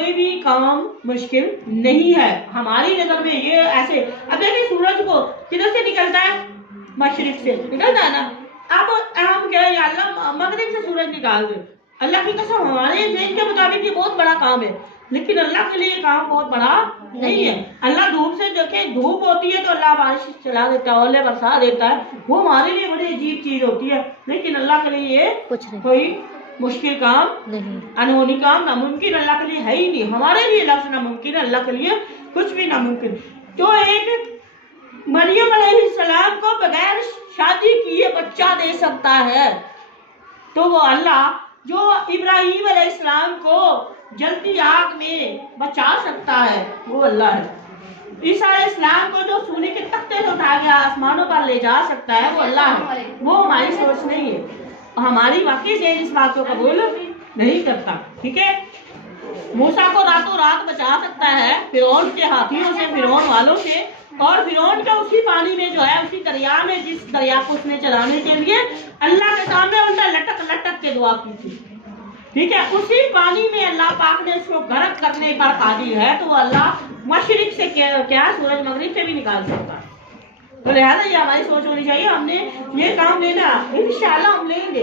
کوئی بھی کام مشکل نہیں ہے ہماری نظر میں. یہ ایسے اب دیکھیں سورج کو کدھر سے نکلتا ہے؟ مشرق سے نکلتا ہے نا. اب ہم کہہ رہے ہیں اللہ مغرب سے سورج نکال دے. اللہ کی قسم ہمارے ذہن کے مطابق یہ بہت بڑا کام ہے، لیکن اللہ کے لیے یہ کام بہت بڑا نہیں ہے. اللہ دھوپ سے دیکھیں، دھوپ ہوتی ہے تو اللہ بارش چلا دیتا ہے، اولے برسا دیتا ہے، وہ ہمارے لیے بڑی عجیب چیز ہوتی ہے، لیکن اللہ کے لیے یہ کوئی مشکل کام نہیں، انہونی کام ناممکن اللہ کے لیے ہے ہی نہیں. ہمارے لیے لفظ ناممکن ہے، اللہ کے لیے کچھ بھی ناممکن. تو ایک مریم علیہ السلام کو بغیر شادی کیے بچہ دے سکتا ہے، تو وہ اللہ جو ابراہیم علیہ السلام کو جلتی آگ میں بچا سکتا ہے وہ اللہ ہے. عیسیٰ علیہ السلام کو جو سونے کے تختے سے اٹھا کے آسمانوں پر لے جا سکتا ہے وہ اللہ ہے. وہ ہماری سوچ نہیں ہے، ہماری واقعی ذہن اس بات کو قبول نہیں کرتا. ٹھیک ہے، موسیٰ کو راتوں رات بچا سکتا ہے فرعون کے ہاتھیوں سے، فرعون والوں سے، اور فرعون کے اسی پانی میں جو ہے اسی دریا میں، جس دریا کو اس نے چلانے کے لیے اللہ کے سامنے انہیں لٹک لٹک کے دعا کی تھی. ٹھیک ہے، اسی پانی میں اللہ پاک نے اس کو غرق کرنے پر قادر ہے، تو وہ اللہ مشرق سے کیا سورج مغرب سے بھی نکال سکتا ہے. تو لہٰذا یہ ہماری سوچ ہونی چاہیے، ہم نے یہ کام لینا انشاءاللہ ہم لیں گے،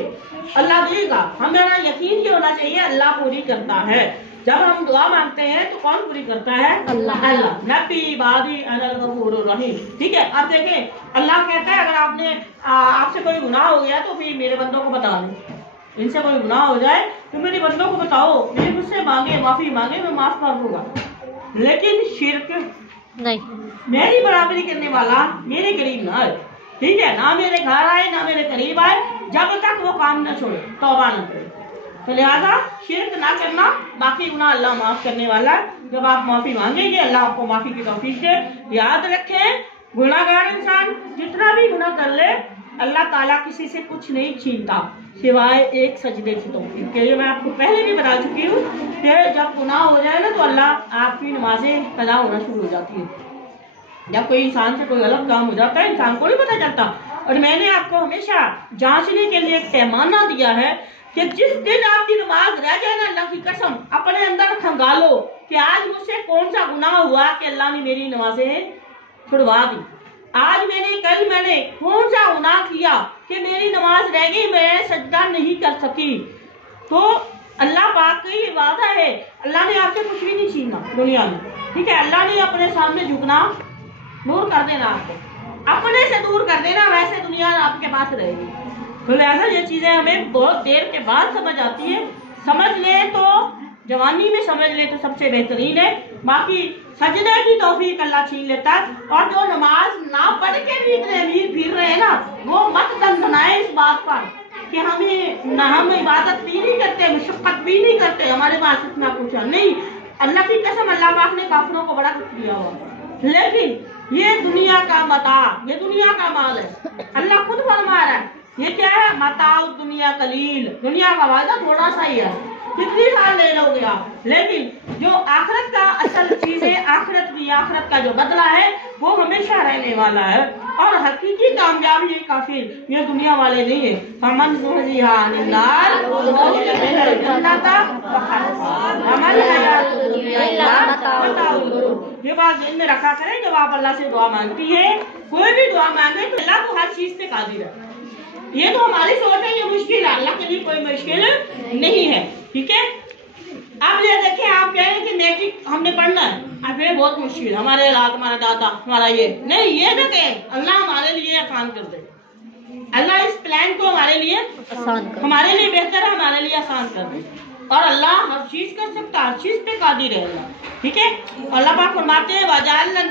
اللہ دے گا. ہمارا یقین یہ ہونا چاہیے اللہ پوری کرتا ہے. جب ہم دعا مانگتے ہیں تو کون پوری کرتا ہے؟ اللہ. نبی عبادی انا الغفور الرحیم. ٹھیک ہے، اب دیکھیں اللہ کہتا ہے اگر آپ سے کوئی گناہ ہو گیا تو پھر میرے بندوں کو بتا دیں. ان سے کوئی گناہ ہو جائے تو میرے بندوں کو بتاؤ، یہ مجھ سے مانگے، معافی مانگے، میں معاف کر دوں گا. لیکن شرک نہیں، میری برابری کرنے والا میرے قریب نہ آئے. ٹھیک ہے، نہ میرے گھر آئے نہ میرے قریب آئے، جب تک وہ کام نہ چھوڑے، توبہ نہ کرے. تو لہٰذا شرک نہ کرنا، باقی گناہ اللہ معاف کرنے والا ہے. جب آپ معافی مانگیں گے اللہ آپ کو معافی کی توفیق دے. یاد رکھیں گناہ گار انسان جتنا بھی گناہ کر لے اللہ تعالیٰ کسی سے کچھ نہیں چھینتا سوائے ایک سجدے کی توفیق کے. میں آپ کو پہلے بھی بتا چکی ہوں کہ جب گناہ ہو جائے نا تو اللہ آپ کی نمازیں قضا ہونا شروع ہو جاتی ہے. جب کوئی انسان سے کوئی غلط کام ہو جاتا ہے انسان کو نہیں پتہ چلتا. اور میں نے آپ کو ہمیشہ جانچنے کے لیے ایک پیمانہ دیا ہے کہ جس دن آپ کی نماز رہ جائے نا، اللہ کی قسم اپنے اندر کھنگالو کہ آج مجھ سے کون سا گناہ ہوا کہ اللہ نے میری نمازیں چھڑوا دی. آج کل میں نے کون سا گناہ کیا کہ میری نماز رہ گئی، میں سجدہ نہیں کر سکی. تو اللہ پاک کا یہ وعدہ ہے، اللہ نے آپ سے کچھ بھی نہیں چھینا دنیا میں. ٹھیک ہے، اللہ نے اپنے سامنے جھکنا دور کر دینا، آپ کو اپنے سے دور کر دینا، ویسے دنیا آپ کے پاس رہے گی. تو لہٰذا یہ چیزیں ہمیں بہت دیر کے بعد سمجھ آتی ہیں. سمجھ لیں تو جوانی میں سمجھ لیں تو سب سے بہترین ہے. باقی سجدے کی توفیق اللہ چھین لیتا ہے. اور جو نماز نہ پڑھ کے بھی اتنے امیر پھر رہے ہیں نا، وہ مت دندنائے اس بات پر کہ ہم عبادت بھی نہیں کرتے، مشقت بھی نہیں کرتے، ہمارے پاس اتنا کچھ نہیں. اللہ کی قسم اللہ پاک نے کافروں کو بڑا کچھ دیا ہوا، لیکن یہ دنیا کا متاع، یہ دنیا کا مال ہے. اللہ خود فرما رہا ہے یہ کیا ہے؟ متاع دنیا قلیل، دنیا کا وعدہ تھوڑا سا ہی ہے، کتنی سال لے لو گے آپ. لیکن جو آخرت کا اصل چیز ہے، آخرت کا جو بدلہ ہے وہ ہمیشہ رہنے والا ہے. اور حقیقی کامیابی یہ کافر، یہ دنیا والے نہیں ہے. فمن زحزح عن النار وادخل الجنۃ فقد فاز وما الحیاۃ الدنیا الا متاع الغرور. یہ بات ذہن میں رکھا کریں جب آپ اللہ سے دعا مانگتی ہے، کوئی بھی دعا مانگے تو اللہ تو ہر چیز پہ قادر ہے. یہ تو ہماری سوچ ہے، یہ مشکل ہے، اللہ کے لیے کوئی مشکل نہیں ہے. ٹھیک ہے، اب یہ دیکھیں آپ کہہ رہے ہیں کہ میٹرک ہم نے پڑھنا ہے، اب یہ بہت مشکل، ہمارے رات ہمارا دادا ہمارا یہ نہیں، یہ نہ کہ اللہ ہمارے لیے آسان کر دے. اللہ اس پلان کو ہمارے لیے آسان کر، ہمارے لیے بہتر ہے، ہمارے لیے آسان کر دے. اور اللہ ہر چیز کر سکتا، ہر چیز پہ قادر ہے اللہ. ٹھیک ہے، اللہ پاک فرماتے ہیں وجعلنا،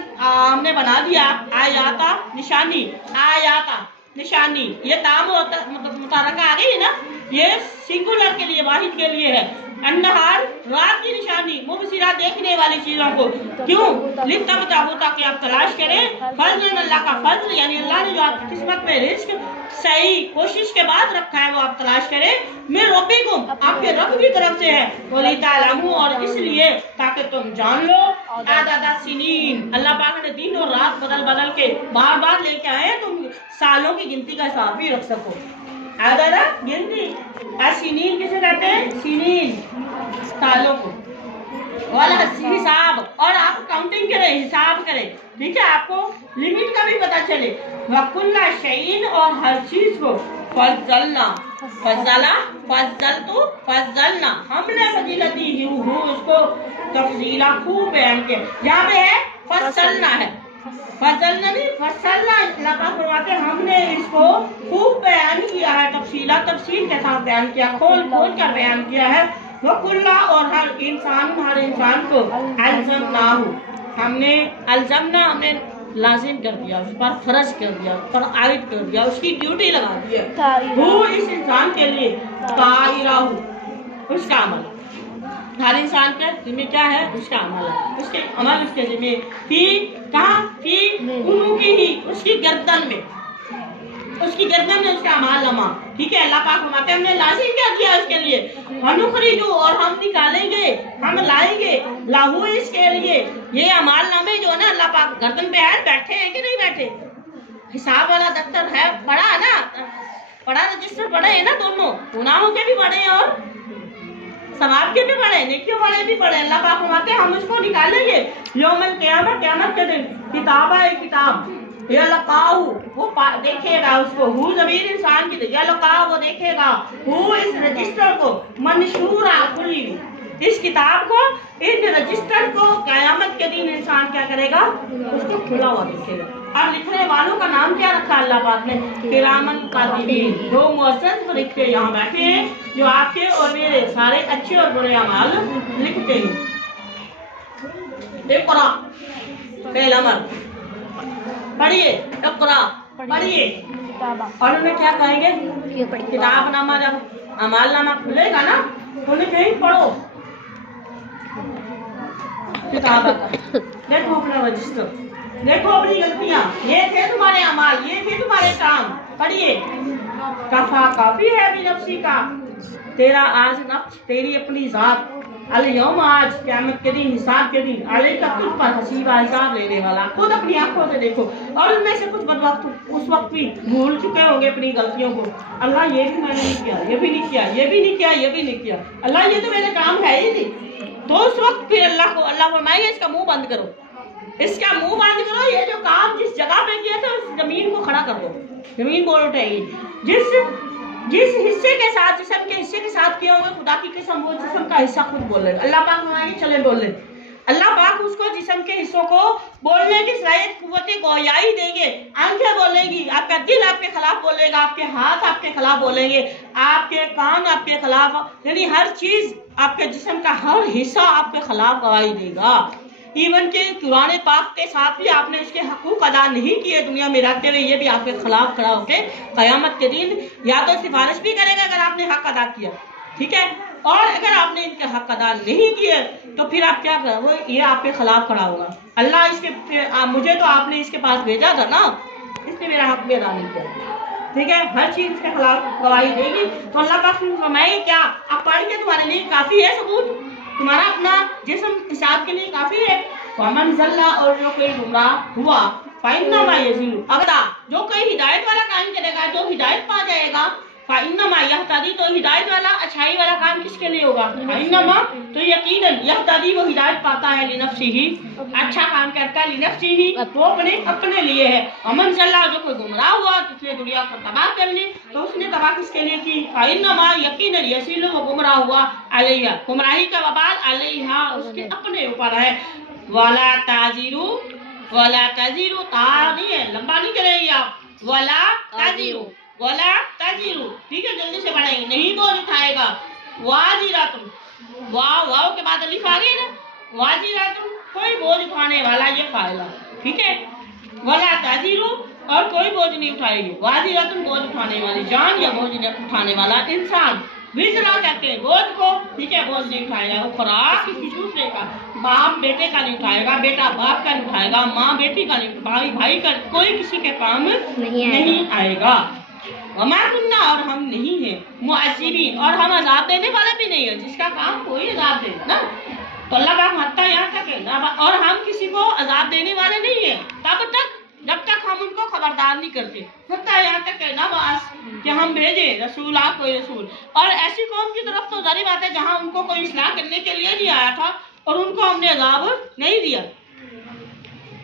ہم نے بنا دیا آیاتا نشانی، آیاتا نشانی، یہ تام متحرکہ آ گئی ہے نا، یہ سنگولر کے لیے، واحد کے لیے ہے. النہار، رات کی نشانی، مبصرہ، دیکھنے والی چیزوں کو. کیوں؟ لتبتغوا، تاکہ آپ تلاش کریں فضل، اللہ کا فضل، یعنی اللہ نے جو آپ کی قسمت میں رزق صحیح کوشش کے بعد رکھا ہے وہ آپ تلاش کریں. من ربکم، آپ کے رب کی طرف سے ہے. ولتعلموا، اور اس لیے تاکہ تم جان لو عدد السنین، اللہ پاک نے دن اور رات بدل بدل کے بار بار لے کے آئے، تم سالوں کی گنتی کا حساب بھی رکھ سکو. عدد گنتی، السنین کسے کہتے ہیں؟ سنین، سالوں کو. کرے, ٹھیک ہے, آپ کو لمٹ کا بھی پتا چلے. وَكُلَّ شَيْءٍ اور ہر چیز کو فضلنا ہم نے فضیلت دی اس کو تفضیلا خوب بیان کیا. یہاں پہ ہے فصلنا ہے, فضلنا نہیں فصلنا. اللہ پاک فرماتے ہیں ہم نے اس کو خوب بیان کیا ہے, تفصیل کے ساتھ بیان کیا, کھول کر بیان کیا ہے. وَكُلَّ اور ہر انسان کو الزمناہ ہم نے لازم کر دیا, اس پر فرض کر دیا, اس پر عائد کر دیا, اس کی ڈیوٹی لگا دی ہے. وہ اس انسان کے لیے طائرہ اس کا عمل, ہر انسان کے ذمہ کیا ہے, اس کا عمل ہے, اس کے عمل اس کے ذمہ فی کہاں فی عنقہ ہی اس کی گردن میں اس کا عمل نامہ. ٹھیک ہے, اللہ پاک فرماتے ہیں ہم نے لازم کیا دیا اس کے لیے. ونخرجو اور ہم نکالیں گے, ہم لائیں گے, لاہو اس کے لیے یہ اعمال نامے جو ہے نا اللہ پاک گردن پہ ہے, بیٹھے ہیں کہ نہیں بیٹھے, حساب والا دفتر ہے, پڑا ہے نا, پڑا رجسٹر پڑے ہیں نا, دونوں گناہوں کے بھی پڑے ہیں اور ثواب کے بھی پڑے, نیکیوں والے بھی پڑے. اللہ پاک فرماتے ہیں ہم اس کو نکالیں گے یوم القیامت, قیامت کے دن. کتاب یلقاہ وہ دیکھے گا اس کو, ہو ضمیر انسان کی, یلقاہ وہ دیکھے گا, ہو اس رجسٹر کو, منشورا کھلی اس کتاب کو, اس رجسٹر کو قیامت کے دن انسان کیا کرے گا, اس کو کھلا ہوا دیکھے گا. اور لکھنے والوں کا نام کیا رکھا اللہ پاک نے, کرامن کاتبین, دو معزز فرشتے یہاں بیٹھے ہیں جو آپ کے اور میرے سارے اچھے اور برے اعمال لکھتے ہیں. اقرا فعل امر, پڑھیے, اقرا پڑھیے, اور انہیں کیا کہیں گے, کتاب نامہ جب اعمال نامہ کھلے گا نا تو انہیں کہیں پڑھو کتاب کا, دیکھو اپنا رجسٹر, دیکھو اپنی غلطیاں, یہ تھے تمہارے اعمال, یہ تھے تمہارے کام, پڑھیے. کفا کافی ہے بنفسی کا, تیرا آج نفس, تیری اپنی ذات, الیوم آج قیامت کے دن, حساب کے دن, علیہ کا تجھ پر حسیبہ حساب لینے والا. خود اپنی آنکھوں سے دیکھو, اور ان میں سے کچھ بدبخت اس وقت بھی بھول چکے ہوں گے اپنی غلطیوں کو, اللہ یہ بھی میں نے نہیں کیا, یہ بھی نہیں کیا, یہ بھی نہیں کیا, یہ بھی نہیں کیا, اللہ یہ تو میرے کام ہے ہی نہیں. تو اس وقت پھر اللہ فرمائے اس کا منہ بند کرو, اس کا منہ بند کرو, یہ جو کام جس جگہ پہ کیا تھا اس زمین کو کھڑا کر دو, زمین بول اٹھے گی. جس حصے کے ساتھ, جسم کے حصے کے ساتھ کیا ہوگا, خدا کی قسم وہ جسم کا حصہ خود بول لے. اللہ پاک فرمائے چلے بول لے, اللہ پاک اس کو جسم کے حصوں کو بولنے کی صلاحیت قوت گویائی دیں گے. آنکھیں بولیں گی, آپ کا دل آپ کے خلاف بولے گا, آپ کے ہاتھ آپ کے خلاف بولیں گے, آپ کے کان آپ کے خلاف, یعنی ہر چیز آپ کے جسم کا ہر حصہ آپ کے خلاف گواہی دے گا. ایون کہ قرآن پاک کے ساتھ بھی آپ نے اس کے حقوق ادا نہیں کیے دنیا میں رہتے ہوئے, یہ بھی آپ کے خلاف کھڑا ہو کے قیامت کے دن یا تو سفارش بھی کرے گا اگر آپ نے حق ادا کیا, ٹھیک ہے, اور اگر آپ نے ان کے حق ادا نہیں کیے تو پھر آپ کیا کرو, یہ آپ کے خلاف کھڑا ہوگا. اللہ اس کے مجھے تو آپ نے اس کے پاس بھیجا تھا نا, اس نے میرا حق بھی ادا نہیں کیا, ٹھیک ہے, ہر چیز اس کے خلاف گواہی دے گی. تو اللہ پاک فرمائے کیا آپ پڑھ کے تمہارے لیے کافی ہے ثبوت, تمہارا اپنا جسم حساب کے لیے کافی ہے. ومن ضل اور جو کوئی گمراہ ہوا, فإنما يضل اگدا جو کوئی ہدایت والا کام کرے گا, جو ہدایت پا جائے گا, فإنما يهتدي تو ہدایت والا اچھائی والا کام کس کے لیے ہوگا, فإنما تو یقیناً يهتدي وہ ہدایت پاتا ہے, لنفسه اچھا کام کرتا ہے, لنفسه وہ اپنے لیے ہے. ومن ضل جو کوئی گمراہ ہوا تو اس نے دنیا کو تباہ کر لی, تو اس نے تباہ کس کے لیے کی, فإنما یقیناً يضل وہ گمراہ ہوا, علیہ گمراہی کا وبال, علیہ اس کے اپنے اوپر ہے. ولا تازیرو تا نہیں ہے, لمبا نہیں کرے گی آپ, ولا تازیرو, ٹھیک ہے, جلدی سے پڑھیں گے, نہیں بوجھ اٹھائے گا. واجراتم, واو کے بعد الف آ گئی نا, واجراتم کوئی بوجھ اٹھانے والا, یہ فاعل ہے, ٹھیک ہے. ولا تازیرو اور کوئی بوجھ نہیں اٹھائے گی, واجراتم بوجھ اٹھانے والی جان یا بوجھ اٹھانے والا انسان, وزرا کہتے ہیں بوجھ کو, ٹھیک ہے, بوجھ نہیں اٹھائے گا. وہ خوراک کسی دوسرے کا, باپ بیٹے کا نہیں اٹھائے گا, بیٹا باپ کا نہیں اٹھائے گا, ماں بیٹی کا نہیں, بھائی کا, کوئی کسی کے کام نہیں آئے گا. وما کننا اور ہم نہیں ہیں, معذبین اور ہم عذاب دینے والے بھی نہیں ہیں, جس کا کام کوئی عذاب دے نا, تو اللہ پاک حتیٰ یہاں تک ہے, اور ہم کسی کو عذاب دینے والے نہیں ہیں تب تک جب تک ہم ان کو خبردار نہیں کرتے, حتیٰ یہاں تک ہے نا باس کہ ہم بھیجیں رسول, آپ کوئی رسول. اور ایسی قوم کی طرف تو ظاہر بات ہے جہاں ان کو کوئی اصلاح کرنے کے لیے نہیں آیا تھا اور ان کو ہم نے عذاب نہیں دیا.